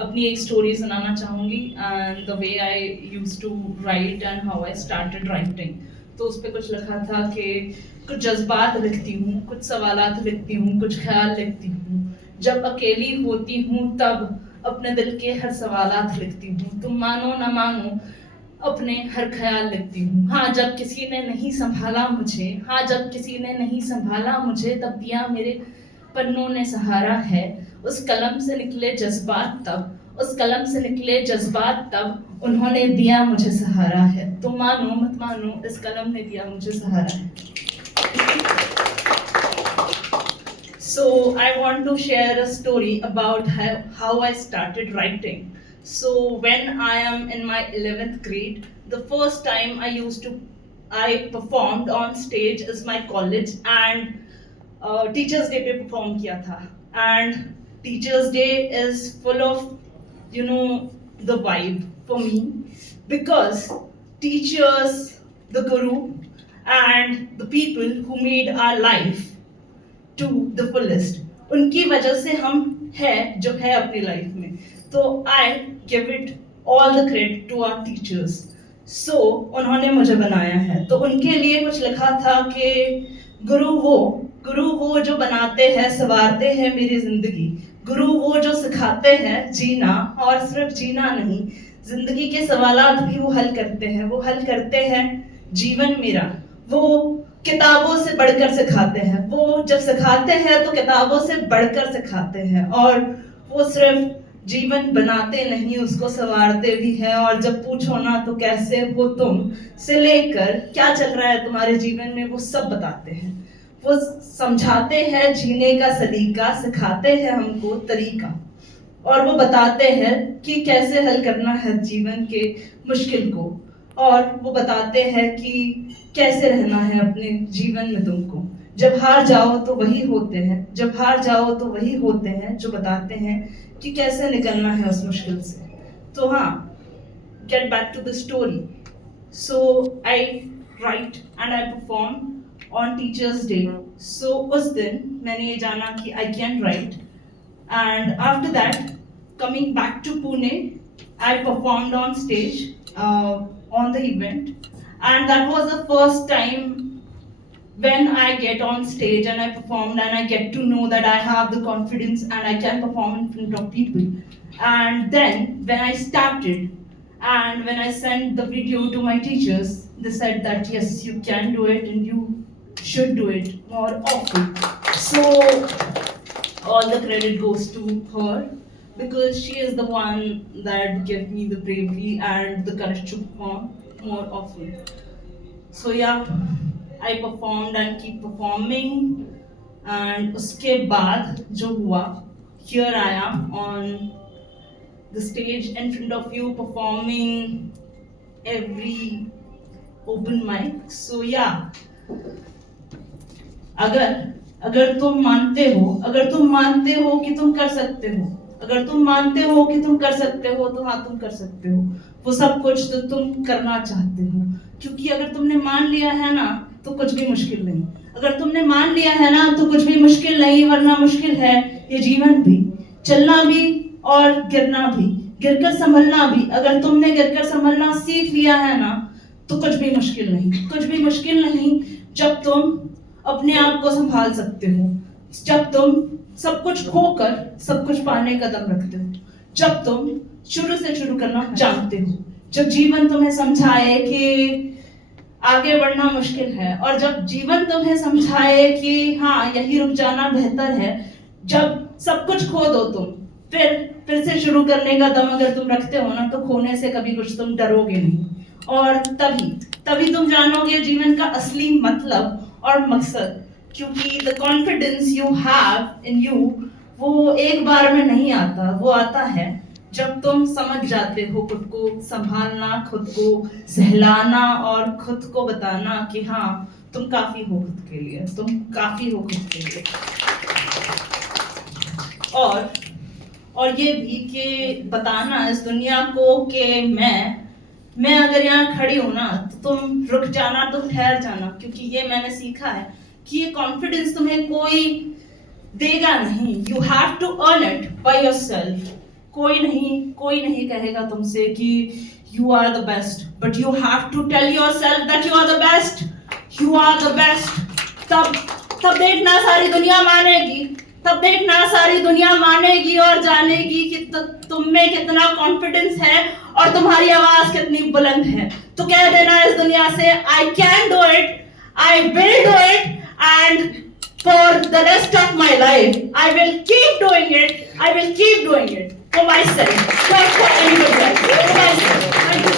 अपनी एक स्टोरी सुनाना चाहूँगी and the way I use to write and how I started writing. तो उस पर कुछ लिखा था कि कुछ जज्बात लिखती हूँ, कुछ सवालात लिखती हूँ, कुछ ख्याल लिखती हूँ, जब अकेली होती हूँ तब अपने दिल के हर सवालात लिखती हूँ, तुम मानो ना मानो अपने हर ख्याल लिखती हूँ। हाँ जब किसी ने नहीं संभाला मुझे, हाँ जब किसी ने नहीं संभाला मुझे, तब दिया मेरे पन्नों ने सहारा है। उस कलम से निकले जज्बात तब, उस कलम से निकले जज्बात तब, उन्होंने दिया मुझे सहारा है। तो मानो मत मानो, इस कलम ने दिया मुझे सहारा है। So I want to share a story about how I started writing. So when I am in my 11th grade, the first time I performed on stage is my college, and teachers day पे perform किया था। And teachers day is full of the vibe for me, because teachers, the guru and the people who made our life to the fullest, उनकी वजह से हम है जो है अपनी लाइफ में। तो I give it all the credit to our teachers. So उन्होंने मुझे बनाया है, तो उनके लिए कुछ लिखा था कि गुरु वो जो बनाते हैं, संवारते हैं मेरी जिंदगी। गुरु वो जो सिखाते हैं जीना, और सिर्फ जीना नहीं, जिंदगी के सवालात भी वो हल करते हैं। वो हल करते हैं जीवन मेरा, वो किताबों से बढ़कर सिखाते हैं। वो जब सिखाते हैं तो किताबों से बढ़कर सिखाते हैं, और वो सिर्फ जीवन बनाते नहीं, उसको संवारते भी हैं। और जब पूछो ना तो कैसे हो तुम से लेकर क्या चल रहा है तुम्हारे जीवन में, वो सब बताते हैं। वो समझाते हैं जीने का सलीका, सिखाते हैं हमको तरीका, और वो बताते हैं कि कैसे हल करना है जीवन के मुश्किल को, और वो बताते हैं कि कैसे रहना है अपने जीवन में तुमको। जब हार जाओ तो वही होते हैं, जब हार जाओ तो वही होते हैं जो बताते हैं कि कैसे निकलना है उस मुश्किल से। तो हाँ, get back to the story. So I write and I perform on Teachers Day. So उस दिन मैंने ये जाना कि I can write, and after that coming back to Pune, I performed on stage on the event, and that was the first time when I get on stage and I performed, and I get to know that I have the confidence and I can perform in front of people. And then when I started and when I sent the video to my teachers, they said that yes, you can do it and you should do it more often. So all the credit goes to her, because she is the one that gave me the bravery and the courage to perform more often. So yeah, I performed and keep performing, and uske baad jo hua, here I am on the stage in front of you performing every open mic. So yeah, अगर तुम मानते हो कि तुम कर सकते हो, अगर तुम मानते हो कि तुम कर सकते हो, तो हाँ तुम कर सकते हो वो सब कुछ तो तुम करना चाहते हो। क्योंकि अगर तुमने मान लिया है ना तो कुछ भी मुश्किल नहीं, अगर तुमने मान लिया है ना तो कुछ भी मुश्किल नहीं, वरना मुश्किल है ये जीवन भी, चलना भी और गिरना भी, गिरकर संभलना भी। अगर तुमने गिरकर संभलना सीख लिया है ना तो कुछ भी मुश्किल नहीं, कुछ भी मुश्किल नहीं, जब तुम अपने आप को संभाल सकते हो, जब तुम सब कुछ खोकर सब कुछ पाने का दम रखते हो, जब तुम शुरू से शुरू करना जानते हो, जब जीवन तुम्हें समझाए कि आगे बढ़ना मुश्किल है, और जब जीवन तुम्हें समझाए कि हाँ यही रुक जाना बेहतर है, जब सब कुछ खो दो तुम, फिर से शुरू करने का दम अगर तुम रखते हो ना, तो खोने से कभी कुछ तुम डरोगे नहीं, और तभी तुम जानोगे जीवन का असली मतलब और मकसद। क्योंकि the confidence you have in you वो एक बार में नहीं आता, वो आता है जब तुम समझ जाते हो खुद को संभालना, खुद को सहलाना, और खुद को बताना कि हाँ तुम काफी हो खुद के लिए, तुम काफी हो खुद के लिए। और ये भी कि बताना इस दुनिया को कि मैं अगर यहाँ खड़ी हूँ ना तो तुम रुक जाना, तुम ठहर जाना, क्योंकि ये मैंने सीखा है कि ये कॉन्फिडेंस तुम्हें कोई देगा नहीं, you have to earn it by yourself. कोई नहीं कहेगा तुमसे कि you are the best, but you have to tell yourself that you are the best, you are the best. तब देखना सारी दुनिया मानेगी, तब देखना सारी दुनिया मानेगी और जानेगी कि तुम में कितना कॉन्फिडेंस है और तुम्हारी आवाज कितनी बुलंद है। तो कह देना इस दुनिया से, I can do it, I will do it, and for the rest of my life, I will keep doing it. I will keep doing it for myself, not for anybody else. For myself. Thank you.